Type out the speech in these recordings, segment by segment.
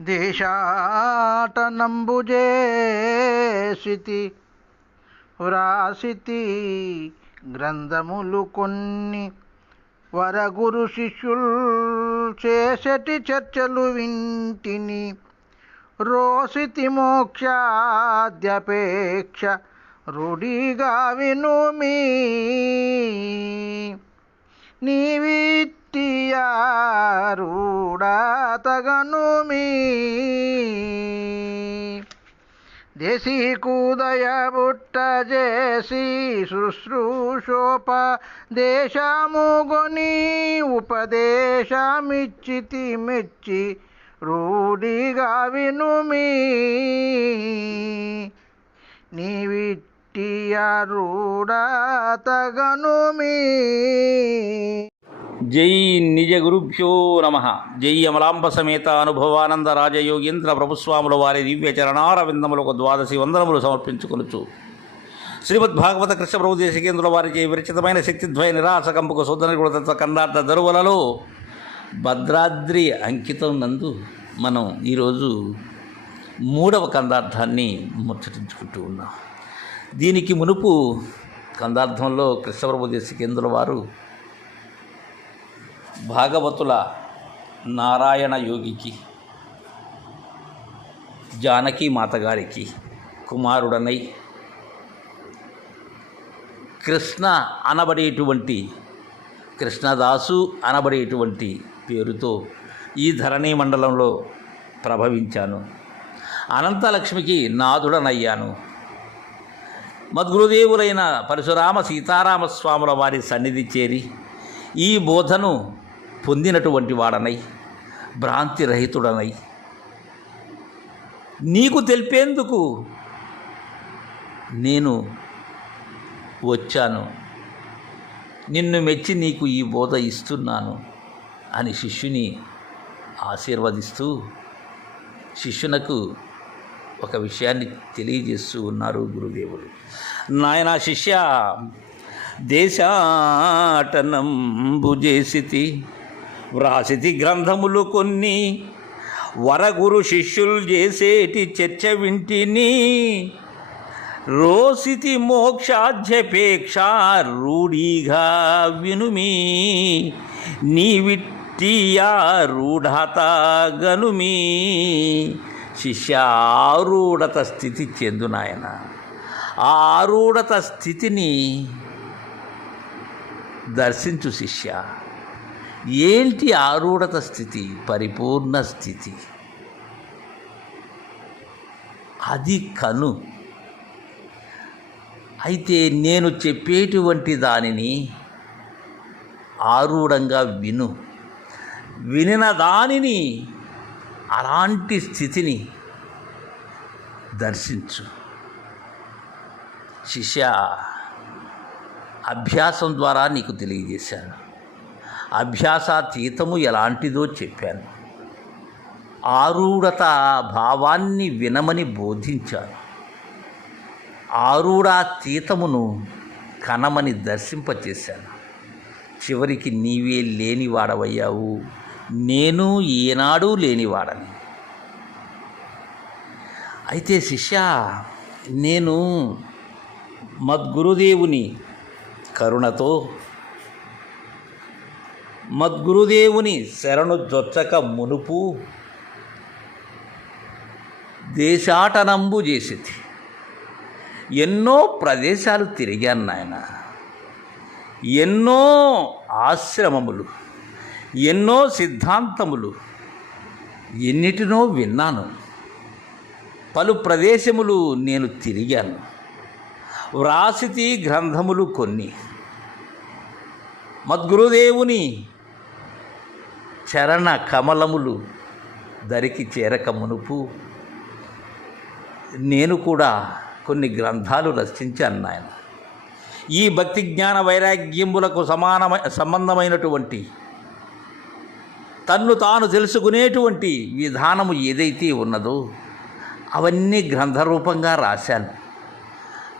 దేశాటనంబుజేసితి వ్రాసితి గ్రంథములు కొన్ని వరగురు శిష్యుల్ చేసటి చర్చలు వింటిని రోసితి మోక్షాద్యపేక్ష రూఢిగా వినుమీ. నీవిట్టియారూడాతగను మీ. దేశీ కూదయ బుట్ట చేసి శుశ్రూషోప దేశముగొని ఉపదేశమిచ్చితి మెచ్చి రూఢిగా వినుమీ నీవిట్టియారూడాతగను మీ. జై నిజ గురుభ్యో నమ. జై అమలాంబ సమేత అనుభవానంద రాజయోగీంద్ర ప్రభుస్వాముల వారి దివ్య చరణారవిందములకు ద్వాదశి వందనములు సమర్పించుకొనుచు. శ్రీమద్భాగవత కృష్ణ ప్రభు దేశికేంద్రుల వారికి విరచితమైన శక్తిద్వయ నిరాసకంపుకు శోధన కూడా కందార్థ దరువలలో భద్రాద్రి అంకితం నందు మనం ఈరోజు మూడవ కందార్థాన్ని ముచ్చటించుకుంటూ ఉన్నాం. దీనికి మునుపు కందార్థంలో కృష్ణప్రభు దేశికేంద్రుల వారు భాగవతుల నారాయణ యోగికి జానకి మాతగారికి కుమారుడనై కృష్ణ అనబడేటువంటి కృష్ణదాసు అనబడేటువంటి పేరుతో ఈ ధరణి మండలంలో ప్రభవించాను. అనంతలక్ష్మికి నాథుడనయ్యాను. మద్గురుదేవులైన పరశురామ సీతారామస్వాముల వారి సన్నిధి చేరి ఈ బోధను పొందినటువంటి వాడనై భ్రాంతి రహితుడనై. నీకు తెలిపేందుకు నేను వచ్చాను. నిన్ను మెచ్చి నీకు ఈ బోధ ఇస్తున్నాను అని శిష్యుని ఆశీర్వదిస్తూ శిష్యునకు ఒక విషయాన్ని తెలియజేస్తూ ఉన్నారు గురుదేవుడు నాయన శిష్య దేశాటనం చేసితి వ్రాసితి గ్రంథములు కొన్ని. వరగురు శిష్యులు చేసేటి చర్చ వింటిని. రోసితి మోక్షాధ్యపేక్ష రూఢీగా వినుమి. నీవిట్టియా రూఢత గనుమి. శిష్యారూఢత స్థితి చెందు నాయన. ఆరూఢత స్థితిని దర్శించు శిష్య. ఏంటి ఆరూఢత స్థితి? పరిపూర్ణ స్థితి. అది కను. అయితే నేను చెప్పేటువంటి దానిని ఆరూఢంగా విను. వినిన దానిని అలాంటి స్థితిని దర్శించు. శిష్య అభ్యాసం ద్వారా నీకు తెలియజేశాను. అభ్యాసాతీతము ఎలాంటిదో చెప్పాను. ఆరూఢత భావాన్ని వినమని బోధించాను. ఆరూఢాతీతమును కనమని దర్శింపచేశాను. చివరికి నీవే లేనివాడవయ్యావు. నేను ఏనాడు లేనివాడని. అయితే శిష్య నేను మద్గురుదేవుని కరుణతో మద్గురుదేవుని శరణు జొచ్చక మునుపు దేశాటనంబు చేసేది ఎన్నో ప్రదేశాలు తిరిగాను నాయన. ఎన్నో ఆశ్రమములు ఎన్నో సిద్ధాంతములు ఎన్నిటినో విన్నాను. పలు ప్రదేశములు నేను తిరిగాను. వ్రాసితి గ్రంథములు కొన్ని. మద్గురుదేవుని చరణ కమలములు దరికి చేరక మునుపు నేను కూడా కొన్ని గ్రంథాలు రచించాను నాయన. ఈ భక్తి జ్ఞాన వైరాగ్యములకు సమానమై సంబంధమైనటువంటి తన్ను తాను తెలుసుకునేటువంటి విధానము ఏదైతే ఉన్నదో అవన్నీ గ్రంథరూపంగా రాశాను.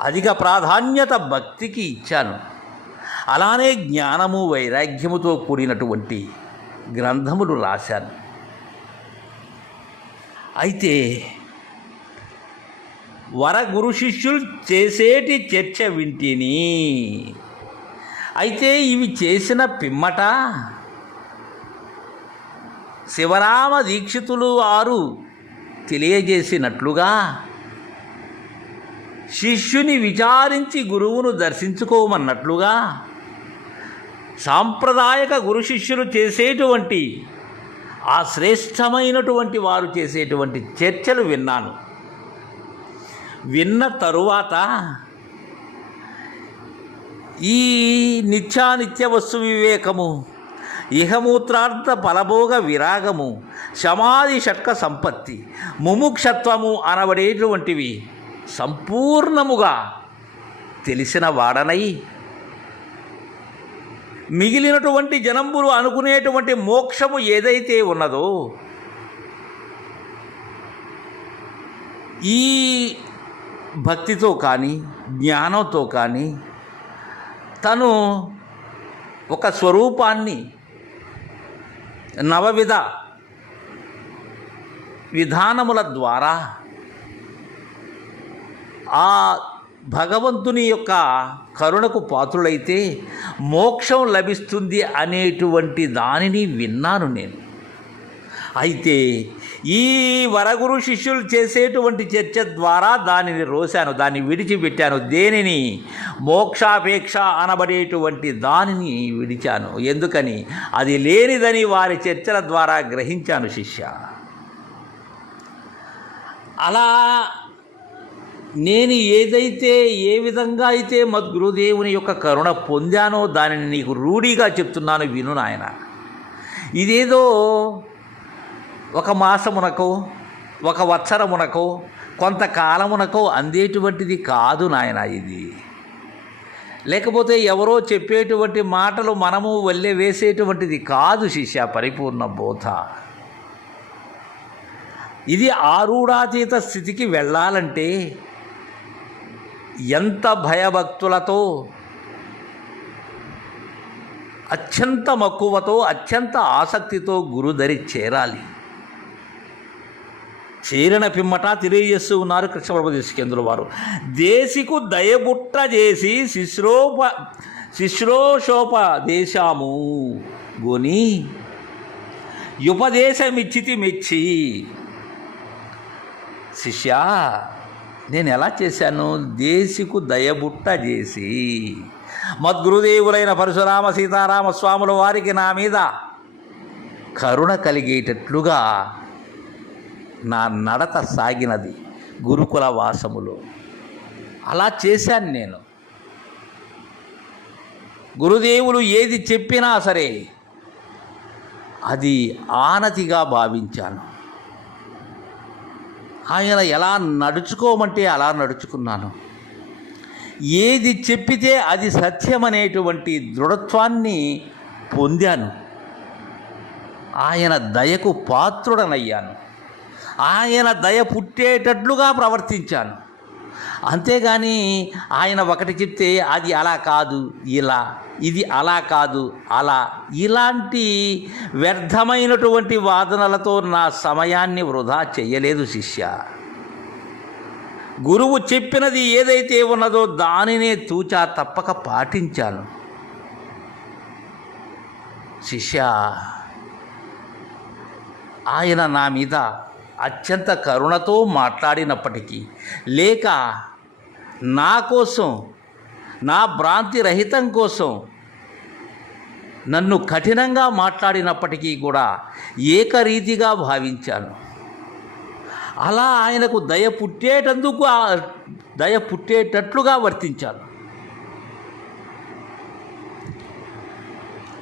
అధిక ప్రాధాన్యత భక్తికి ఇచ్చాను. అలానే జ్ఞానము వైరాగ్యముతో కూడినటువంటి గ్రంథములు రాశాను. అయితే వర గురు శిష్యులు చేసేటి చర్చ వింటిని. అయితే ఇవి చేసిన పిమ్మట శివరామ దీక్షితులు వారు తెలియజేసినట్లుగా శిష్యుని విచారించి గురువును దర్శించుకోమన్నట్లుగా సాంప్రదాయక గురు శిష్యులు చేసేటువంటి ఆ శ్రేష్టమైనటువంటి వారు చేసేటువంటి చర్చలు విన్నాను. విన్న తరువాత ఈ నిత్యానిత్య వస్తు వివేకము ఇహమూత్రార్థ ఫలభోగ విరాగము సమాధి షట్క సంపత్తి ముముక్షత్వము అనబడేటువంటివి సంపూర్ణముగా తెలిసిన వాడనై మిగిలినటువంటి జనంబులు అనుకునేటువంటి మోక్షము ఏదైతే ఉన్నదో ఈ భక్తితో కానీ జ్ఞానంతో కానీ తను ఒక స్వరూపాన్ని నవవిధ విధానముల ద్వారా ఆ భగవంతుని యొక్క కరుణకు పాత్రులైతే మోక్షం లభిస్తుంది అనేటువంటి దానిని విన్నాను నేను. అయితే ఈ వరగురు శిష్యులు చేసేటువంటి చర్చ ద్వారా దానిని రోశాను దాన్ని విడిచిపెట్టాను. దేనిని? మోక్షాపేక్ష అనబడేటువంటి దానిని విడిచాను. ఎందుకని? అది లేనిదని వారి చర్చల ద్వారా గ్రహించాను శిష్య. అలా నేను ఏదైతే ఏ విధంగా అయితే మద్గురుదేవుని యొక్క కరుణ పొందానో దానిని నీకు రూఢీగా చెప్తున్నాను విను నాయన. ఇదేదో ఒక మాసమునకో ఒక వత్సరమునకో కొంతకాలమునకో అందేటువంటిది కాదు నాయన ఇది. లేకపోతే ఎవరో చెప్పేటువంటి మాటలు మనము వల్లే వేసేటువంటిది కాదు శిష్య పరిపూర్ణ బోధ. ఇది ఆరూఢాతీత స్థితికి వెళ్ళాలంటే ఎంత భయభక్తులతో అత్యంత మక్కువతో అత్యంత ఆసక్తితో గురుదరి చేరాలి. చేరిన పిమ్మట తెలియజేస్తూ ఉన్నారు కృష్ణప్రభు దేశికేంద్రుల వారు. దేశికు దయబుట్ట చేసి శిశ్రోప శిశ్రోషోపదేశాము గొని ఉపదేశమిచ్చితి మెచ్చి శిష్యా నేను ఎలా చేశాను? దేశికు దయబుట్ట చేసి. మద్గురుదేవులైన పరశురామ సీతారామ స్వాముల వారికి నా మీద కరుణ కలిగేటట్లుగా నా నడత సాగినది గురుకుల వాసములో. అలా చేశాను నేను. గురుదేవులు ఏది చెప్పినా సరే అది ఆనతిగా భావించాను. ఆయన ఎలా నడుచుకోమంటే అలా నడుచుకున్నాను. ఏది చెప్పితే అది సత్యమనేటువంటి దృఢత్వాన్ని పొందాను. ఆయన దయకు పాత్రుడనయ్యాను. ఆయన దయ పుట్టేటట్లుగా ప్రవర్తించాను. అంతేగాని ఆయన ఒకటి చెప్తే అది అలా కాదు ఇలా. ఇది అలా కాదు అలా. ఇలాంటి వ్యర్థమైనటువంటి వాదనలతో నా సమయాన్ని వృధా చేయలేదు శిష్య. గురువు చెప్పినది ఏదైతే ఉన్నదో దానినే తూచా తప్పక పాటించాను. శిష్య ఆయన నా మీద అత్యంత కరుణతో మాట్లాడినప్పటికీ లేక నా కోసం నా భ్రాంతి రహితం కోసం నన్ను కఠినంగా మాట్లాడినప్పటికీ కూడా ఏకరీతిగా భావించాను. అలా ఆయనకు దయ పుట్టేటందుకు దయ పుట్టేటట్లుగా వర్తించాను.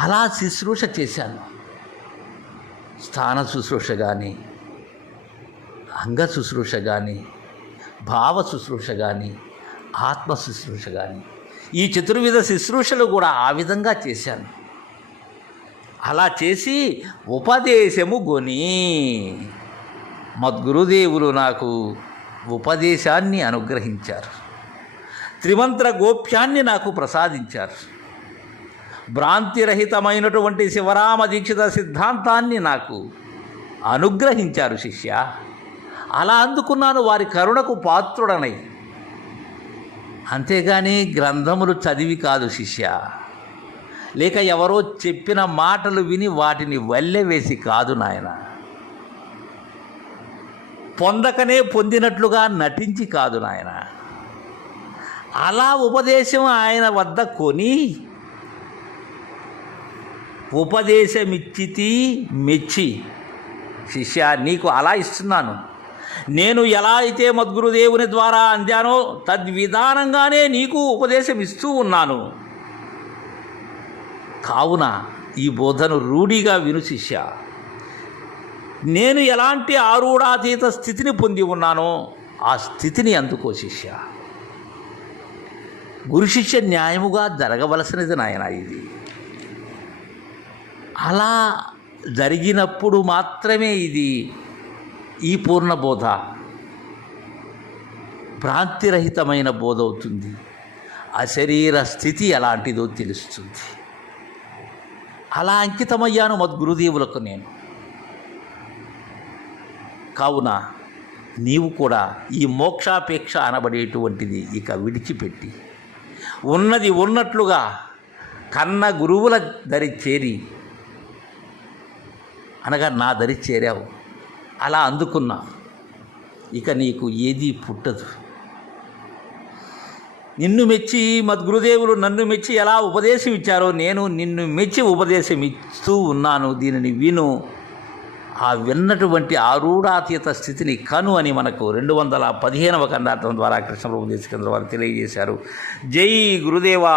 అలా శుశ్రూష చేశాను. స్థాన శుశ్రూష కానీ అంగ శుశ్రూష కానీ భావ శుశ్రూష కానీ ఆత్మ శుశ్రూష కానీ ఈ చతుర్విధ శుశ్రూషలు కూడా ఆ విధంగా చేశాను. అలా చేసి ఉపదేశము గొని మద్గురుదేవులు నాకు ఉపదేశాన్ని అనుగ్రహించారు. త్రిమంత్ర గోప్యాన్ని నాకు ప్రసాదించారు. భ్రాంతిరహితమైనటువంటి శివరామ దీక్షిత సిద్ధాంతాన్ని నాకు అనుగ్రహించారు శిష్య. అలా అందుకున్నాను వారి కరుణకు పాత్రుడనై. అంతేగాని గ్రంథములు చదివి కాదు శిష్య. లేక ఎవరో చెప్పిన మాటలు విని వాటిని వల్లె వేసి కాదు నాయన. పొందకనే పొందినట్లుగా నటించి కాదు నాయన. అలా ఉపదేశం ఆయన వద్ద కొని ఉపదేశమిచ్చితి మెచ్చి. శిష్య నీకు అలా ఇస్తున్నాను. నేను ఎలా అయితే మద్గురుదేవుని ద్వారా అందానో తద్విధానంగానే నీకు ఉపదేశం ఇస్తూ ఉన్నాను. కావున ఈ బోధను రూఢిగా విను శిష్య. నేను ఎలాంటి ఆరూఢాతీత స్థితిని పొంది ఉన్నానో ఆ స్థితిని అందుకో శిష్య. గురు శిష్య న్యాయముగా జరగవలసినది నాయన ఇది. అలా జరిగినప్పుడు మాత్రమే ఇది ఈ పూర్ణ బోధ భ్రాంతిరహితమైన బోధ అవుతుంది అశరీర స్థితి ఎలాంటిదో తెలుస్తుంది. అలా అంకితమయ్యాను మద్గురుదేవులకు నేను. కావున నీవు కూడా ఈ మోక్షాపేక్ష అనబడేటువంటిది ఇక విడిచిపెట్టి ఉన్నది ఉన్నట్లుగా కన్న గురువుల దరి చేరి అనగా నా దరి చేరావు. అలా అందుకున్నా. ఇక నీకు ఏదీ పుట్టదు. నిన్ను మెచ్చి మద్గురుదేవులు నన్ను మెచ్చి ఎలా ఉపదేశం ఇచ్చారో నేను నిన్ను మెచ్చి ఉపదేశం ఇస్తూ ఉన్నాను. దీనిని విను. ఆ విన్నటువంటి ఆరూఢాతీత స్థితిని కను అని మనకు రెండు వందల పదిహేనవ కందార్థం ద్వారా కృష్ణప్రభు ఉపదేశ కేంద్ర వారు తెలియజేశారు. జై గురుదేవా!